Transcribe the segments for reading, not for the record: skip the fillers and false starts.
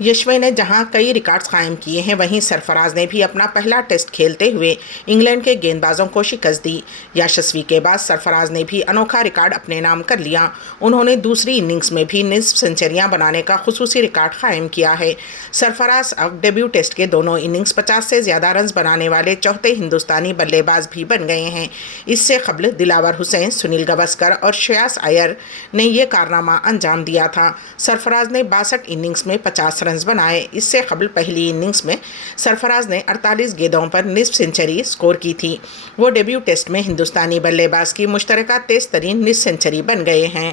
یشوے نے جہاں کئی ریکارڈز قائم کیے ہیں وہیں سرفراز نے بھی اپنا پہلا ٹیسٹ کھیلتے ہوئے انگلینڈ کے گیند بازوں کو شکست دی۔ یشسوی کے بعد سرفراز نے بھی انوکھا ریکارڈ اپنے نام کر لیا۔ انہوں نے دوسری اننگز میں بھی نصف سنچریاں بنانے کا خصوصی ریکارڈ قائم کیا ہے۔ سرفراز اب ڈیبیو ٹیسٹ کے دونوں اننگز 50 سے زیادہ رنز بنانے والے چوتھے ہندوستانی بلے باز بھی بن گئے ہیں۔ اس سے قبل دلاور حسین، سنیل گواسکر اور شریاس ایر نے یہ کارنامہ انجام دیا تھا۔ سرفراز نے 62 اننگز میں 50 رنز بنائے۔ اس سے قبل پہلی اننگز میں سرفراز نے 48 گیندوں پر نصف سنچری سکور کی تھی۔ وہ ڈیبیو ٹیسٹ میں ہندوستانی بلے باز کی مشترکہ تیز ترین نصف سنچری بن گئے ہیں۔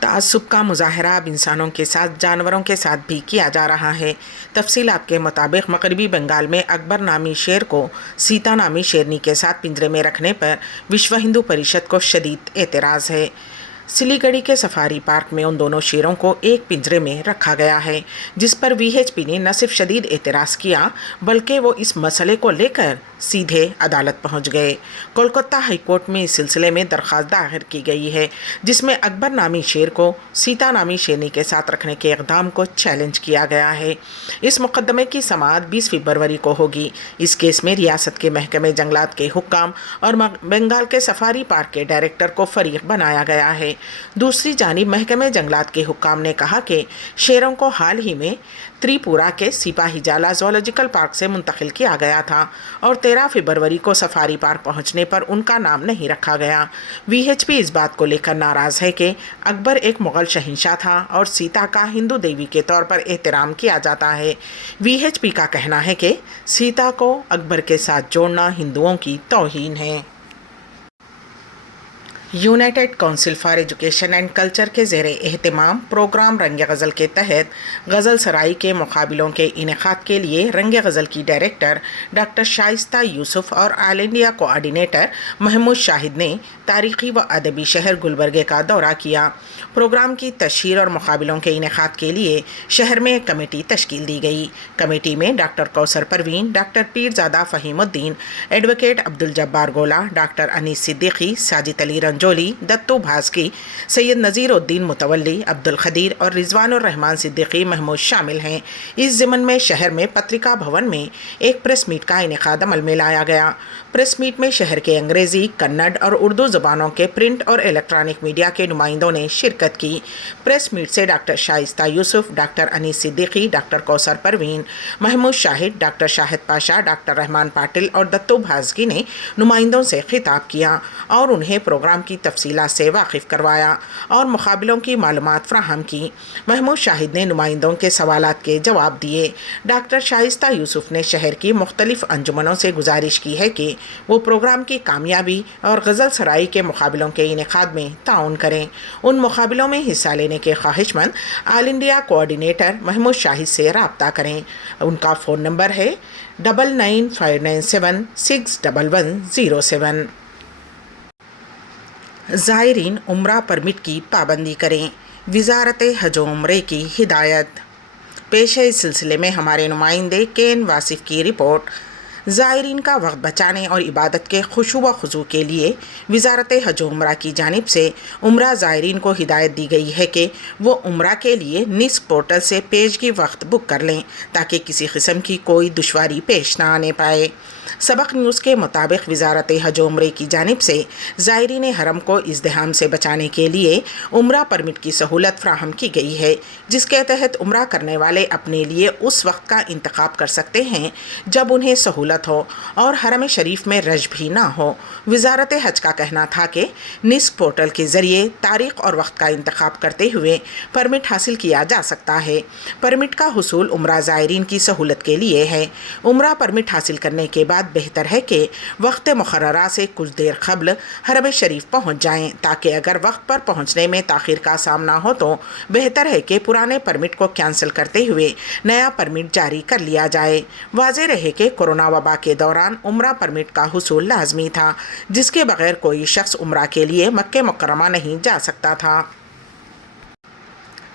تعصب کا مظاہرہ اب انسانوں کے ساتھ جانوروں کے ساتھ بھی کیا جا رہا ہے۔ تفصیلات کے مطابق مغربی بنگال میں اکبر نامی شیر کو سیتا نامی شیرنی کے ساتھ پنجرے میں رکھنے پر وشو ہندو پریشد کو شدید اعتراض ہے۔ سلی گڑھی کے سفاری پارک میں ان دونوں شیروں کو ایک پنجرے میں رکھا گیا ہے، جس پر VHP نے نہ صرف شدید اعتراض کیا بلکہ وہ اس مسئلے کو لے کر سیدھے عدالت پہنچ گئے۔ کولکتہ ہائی کورٹ میں اس سلسلے میں درخواست دائر کی گئی ہے، جس میں اکبر نامی شیر کو سیتا نامی شیرنی کے ساتھ رکھنے کے اقدام کو چیلنج کیا گیا ہے۔ اس مقدمے کی سماعت 20 فروری کو ہوگی۔ اس کیس میں ریاست کے محکمہ جنگلات کے حکام اور بنگال کے سفاری پارک کے ڈائریکٹر کو فریق بنایا گیا ہے۔ دوسری جانب محکمہ جنگلات کے حکام نے کہا کہ شیروں کو حال ہی میں تریپورہ کے سپاہی جالا زوولوجیکل پارک سے منتقل کیا گیا تھا اور 13 فروری کو سفاری پارک پہنچنے پر ان کا نام نہیں رکھا گیا۔ VHP اس بات کو لے کر ناراض ہے کہ اکبر ایک مغل شہنشاہ تھا اور سیتا کا ہندو دیوی کے طور پر احترام کیا جاتا ہے۔ VHP کا کہنا ہے کہ سیتا کو اکبر کے ساتھ جوڑنا ہندوؤں کی توہین ہے۔ United council for education and culture کے زیر اہتمام پروگرام رنگ غزل کے تحت غزل سرائی کے مقابلوں کے انعقاد کے لیے رنگ غزل کی ڈائریکٹر ڈاکٹر شائستہ یوسف اور آل انڈیا کوآرڈینیٹر محمود شاہد نے تاریخی و ادبی شہر گلبرگے کا دورہ کیا۔ پروگرام کی تشہیر اور مقابلوں کے انعقاد کے لیے شہر میں ایک کمیٹی تشکیل دی گئی۔ کمیٹی میں ڈاکٹر کوثر پروین، ڈاکٹر پیرزادہ فہیم الدین، ایڈوکیٹ عبدالجبار گولا، ڈاکٹر انیس صدیقی، ساجد علی رنجولی، دتو بھاسکی، سید نذیر الدین متولی، عبدالقدیر اور رضوان الرحمان صدیقی محمود شامل ہیں۔ اس ضمن میں شہر میں پترکا بھون میں ایک پریس میٹ کا انعقاد عمل میں لایا گیا۔ پریس میٹ میں شہر کے انگریزی، کنڑ اور اردو زبانوں کے پرنٹ اور الیکٹرانک میڈیا کے نمائندوں نے شرکت کی۔ پریس میٹ سے ڈاکٹر شائستہ یوسف، ڈاکٹر انیس صدیقی، ڈاکٹر کوثر پروین، محمود شاہد، ڈاکٹر شاہد پاشا، ڈاکٹر رحمان پاٹل اور دتو بھاسکی نے نمائندوں سے خطاب کیا اور انہیں پروگرام کی تفصیلات سے واقف کروایا اور مقابلوں کی معلومات فراہم کی۔ محمود شاہد نے نمائندوں کے سوالات کے جواب دیے۔ ڈاکٹر شائستہ یوسف نے شہر کی مختلف انجمنوں سے گزارش کی ہے کہ وہ پروگرام کی کامیابی اور غزل سرائی کے مقابلوں کے انعقاد میں تعاون کریں۔ ان مقابلوں میں حصہ لینے کے خواہش مند آل انڈیا کوآرڈینیٹر محمود شاہد سے رابطہ کریں۔ ان کا فون نمبر ہے 9959761107۔ زائرین عمرہ پرمٹ کی پابندی کریں، وزارت حج و عمرے کی ہدایت۔ پیش ہے اس سلسلے میں ہمارے نمائندے کین واصف کی رپورٹ۔ زائرین کا وقت بچانے اور عبادت کے خشوع و خضوع کے لیے وزارت حج و عمرہ کی جانب سے عمرہ زائرین کو ہدایت دی گئی ہے کہ وہ عمرہ کے لیے نسک پورٹل سے پیشگی وقت بک کر لیں تاکہ کسی قسم کی کوئی دشواری پیش نہ آنے پائے۔ سبق نیوز کے مطابق وزارت حج و عمرے کی جانب سے زائرین حرم کو ازدحام سے بچانے کے لیے عمرہ پرمٹ کی سہولت فراہم کی گئی ہے، جس کے تحت عمرہ کرنے والے اپنے لیے اس وقت کا انتخاب کر سکتے ہیں جب انہیں سہولت ہو اور حرم شریف میں رش بھی نہ ہو۔ وزارت حج کا کہنا تھا کہ نسک پورٹل کے ذریعے تاریخ اور وقت کا انتخاب کرتے ہوئے پرمٹ حاصل کیا جا سکتا ہے۔ پرمٹ کا حصول عمرہ زائرین کی سہولت کے لیے ہے۔ عمرہ پرمٹ حاصل کرنے کے بعد بہتر ہے کہ وقت مقررہ سے کچھ دیر قبل حرم شریف پہنچ جائیں تاکہ اگر وقت پر پہنچنے میں تاخیر کا سامنا ہو تو بہتر ہے کہ پرانے پرمٹ کو کینسل کرتے ہوئے نیا پرمٹ جاری کر لیا جائے۔ واضح رہے کہ کورونا وبا کے دوران عمرہ پرمٹ کا حصول لازمی تھا، جس کے بغیر کوئی شخص عمرہ کے لیے مکہ مکرمہ نہیں جا سکتا تھا۔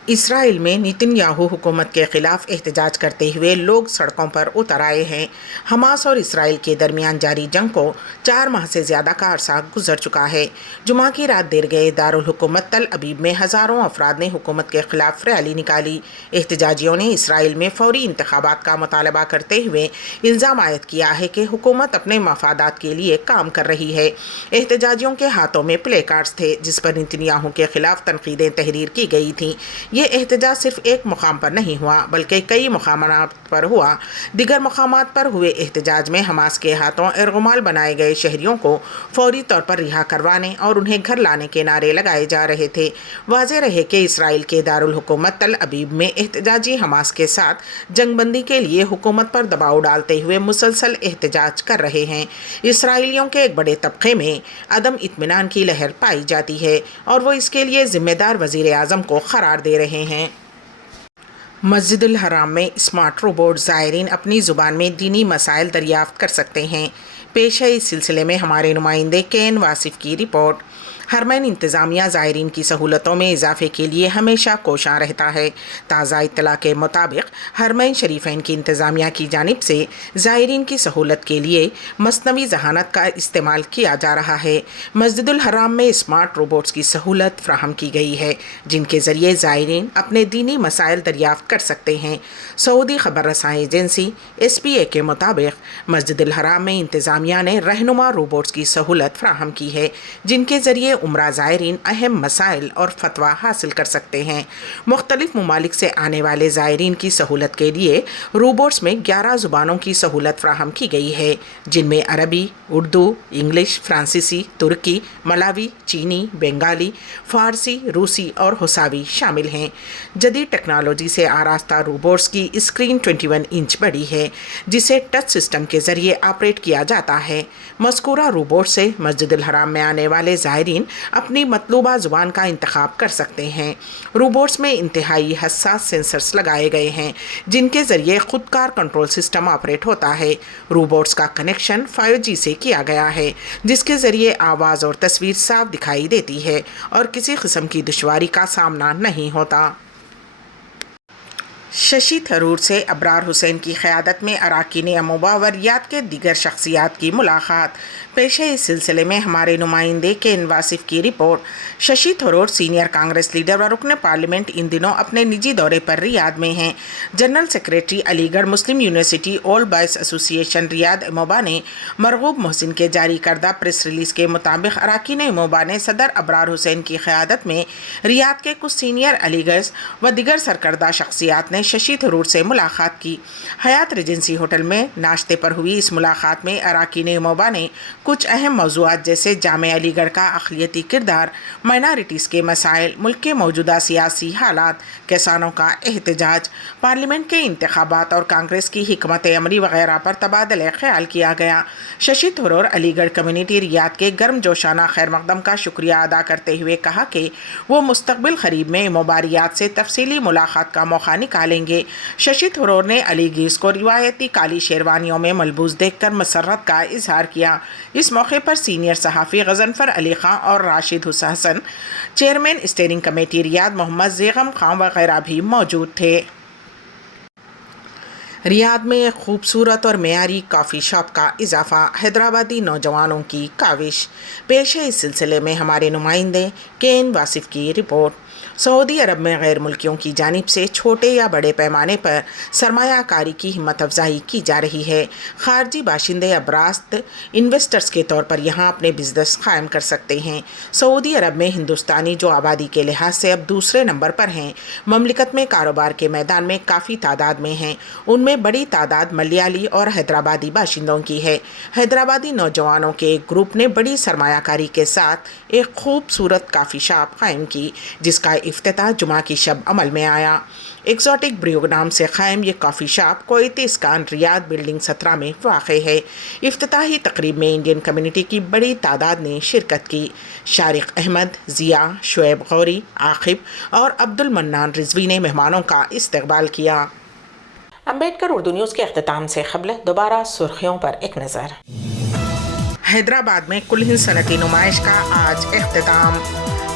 اسرائیل میں نیتن یاہو حکومت کے خلاف احتجاج کرتے ہوئے لوگ سڑکوں پر اتر آئے ہیں۔ حماس اور اسرائیل کے درمیان جاری جنگ کو 4 ماہ سے زیادہ کا عرصہ گزر چکا ہے۔ جمعہ کی رات دیر گئے دارالحکومت تل ابیب میں ہزاروں افراد نے حکومت کے خلاف ریلی نکالی۔ احتجاجیوں نے اسرائیل میں فوری انتخابات کا مطالبہ کرتے ہوئے الزام عائد کیا ہے کہ حکومت اپنے مفادات کے لیے کام کر رہی ہے۔ احتجاجیوں کے ہاتھوں میں پلے کارڈز تھے جس پر نیتن یاہو کے خلاف تنقیدیں تحریر کی گئی تھیں۔ یہ احتجاج صرف ایک مقام پر نہیں ہوا بلکہ کئی مقامات پر ہوا۔ دیگر مقامات پر ہوئے احتجاج میں حماس کے ہاتھوں ارغمال بنائے گئے شہریوں کو فوری طور پر رہا کروانے اور انہیں گھر لانے کے نعرے لگائے جا رہے تھے۔ واضح رہے کہ اسرائیل کے دارالحکومت تل ابیب میں احتجاجی حماس کے ساتھ جنگ بندی کے لیے حکومت پر دباؤ ڈالتے ہوئے مسلسل احتجاج کر رہے ہیں۔ اسرائیلیوں کے ایک بڑے طبقے میں عدم اطمینان کی لہر پائی جاتی ہے اور وہ اس کے لیے ذمہ دار وزیر اعظم کو قرار دے رہے ہیں۔ مسجد الحرام میں اسمارٹ روبوٹ زائرین اپنی زبان میں دینی مسائل دریافت کر سکتے ہیں۔ پیش ہے اس سلسلے میں ہمارے نمائندے کین واصف کی رپورٹ۔ حرمین انتظامیہ زائرین کی سہولتوں میں اضافے کے لیے ہمیشہ کوشاں رہتا ہے۔ تازہ اطلاع کے مطابق حرمین شریفین کی انتظامیہ کی جانب سے زائرین کی سہولت کے لیے مصنوعی ذہانت کا استعمال کیا جا رہا ہے۔ مسجد الحرام میں اسمارٹ روبوٹس کی سہولت فراہم کی گئی ہے جن کے ذریعے زائرین اپنے دینی مسائل دریافت کر سکتے ہیں۔ سعودی خبر رساں ایجنسی SPA کے مطابق مسجد الحرام میں انتظامیہ نے رہنما روبوٹس کی سہولت فراہم کی ہے جن کے ذریعے عمرہ زائرین اہم مسائل اور فتویٰ حاصل کر سکتے ہیں۔ مختلف ممالک سے آنے والے زائرین کی سہولت کے لیے روبوٹس میں 11 زبانوں کی سہولت فراہم کی گئی ہے جن میں عربی، اردو، انگلش، فرانسیسی، ترکی، ملاوی، چینی، بنگالی، فارسی، روسی اور ہساوی شامل ہیں۔ جدید ٹیکنالوجی سے آراستہ روبوٹس کی اسکرین 21 انچ بڑی ہے جسے ٹچ سسٹم کے ذریعے آپریٹ کیا جاتا ہے۔ مذکورہ روبوٹ سے مسجد الحرام میں آنے والے زائرین اپنی مطلوبہ زبان کا انتخاب کر سکتے ہیں۔ روبوٹس میں انتہائی حساس سینسرز لگائے گئے ہیں جن کے ذریعے خود کار کنٹرول سسٹم آپریٹ ہوتا ہے۔ روبوٹس کا کنیکشن 5G سے کیا گیا ہے جس کے ذریعے آواز اور تصویر صاف دکھائی دیتی ہے اور کسی قسم کی دشواری کا سامنا نہیں ہوتا۔ ششی تھرور سے ابرار حسین کی قیادت میں اراکین اموبا و ریاض کے دیگر شخصیات کی ملاقات۔ پیش ہے اس سلسلے میں ہمارے نمائندے کین واصف کی report. Shashi Tharoor senior Congress leader و رکن پارلیمنٹ ان دنوں اپنے نجی دورے پر ریاض میں ہیں۔ جنرل سیکریٹری علی گڑھ مسلم یونیورسٹی اولڈ بوائز ایسوسی ایشن ریاض اموبا نے مرغوب محسن کے جاری کردہ پریس ریلیز کے مطابق اراکین اموبا نے صدر ابرار حسین کی قیادت میں ریاض کے کچھ سینئر لیڈرز و دیگر سرکردہ شخصیات نے ششی تھرور سے ملاقات کی۔ حیات ریجنسی ہوٹل میں ناشتے پر ہوئی اس ملاقات میں اراکین اموبا نے کچھ اہم موضوعات جیسے جامعہ علی گڑھ کا اقلیتی کردار، مائنارٹیز کے مسائل، ملک کے موجودہ سیاسی حالات، کسانوں کا احتجاج، پارلیمنٹ کے انتخابات اور کانگریس کی حکمت عملی وغیرہ پر تبادلہ خیال کیا گیا۔ ششی تھرور علی گڑھ کمیونٹی ریاض کے گرم جوشانہ خیر مقدم کا شکریہ ادا کرتے ہوئے کہا کہ وہ مستقبل قریب میں اموبا ریاض سے تفصیلی ملاقات کا موقع نکالیں گے۔ ششی تھرور نے علی گیز کو روایتی کالی شیروانیوں میں ملبوس دیکھ کر مسرت کا اظہار کیا۔ اس موقع پر سینئر صحافی غضنفر علی خان اور راشد حسن، چیئرمین اسٹیئرنگ کمیٹی ریاض محمد زیغم خان وغیرہ بھی موجود تھے۔ ریاض میں ایک خوبصورت اور معیاری کافی شاپ کا اضافہ، حیدرآبادی نوجوانوں کی کاوش۔ پیش ہے اس سلسلے میں ہمارے نمائندے کین واصف کی رپورٹ۔ سعودی عرب میں غیر ملکیوں کی جانب سے چھوٹے یا بڑے پیمانے پر سرمایہ کاری کی ہمت افزائی کی جا رہی ہے۔ خارجی باشندے اب راست انویسٹرز کے طور پر یہاں اپنے بزنس قائم کر سکتے ہیں۔ سعودی عرب میں ہندوستانی جو آبادی کے لحاظ سے اب دوسرے نمبر پر ہیں، مملکت میں کاروبار کے میدان میں کافی تعداد میں ہیں۔ ان میں بڑی تعداد ملیالی اور حیدرآبادی باشندوں کی ہے۔ حیدرآبادی نوجوانوں کے ایک گروپ نے بڑی سرمایہ کاری کے ساتھ ایک خوبصورت کافی شاپ قائم کی جس کا افتتاح جمعہ کی شب عمل میں آیا۔ ایکزوٹک بریو نام سے قائم یہ کافی شاپ کویتی اسکان ریاض بلڈنگ 17 میں واقع ہے۔ افتتاحی تقریب میں انڈین کمیونٹی کی بڑی تعداد نے شرکت کی۔ شارق احمد، ضیاء، شعیب غوری، عاقب اور عبد المنان رضوی نے مہمانوں کا استقبال کیا۔ امبیڈکر اردو نیوز کے اختتام سے قبل دوبارہ سرخیوں پر ایک نظر۔ حیدرآباد میں کل ہند صنعتی نمائش کا آج اختتام۔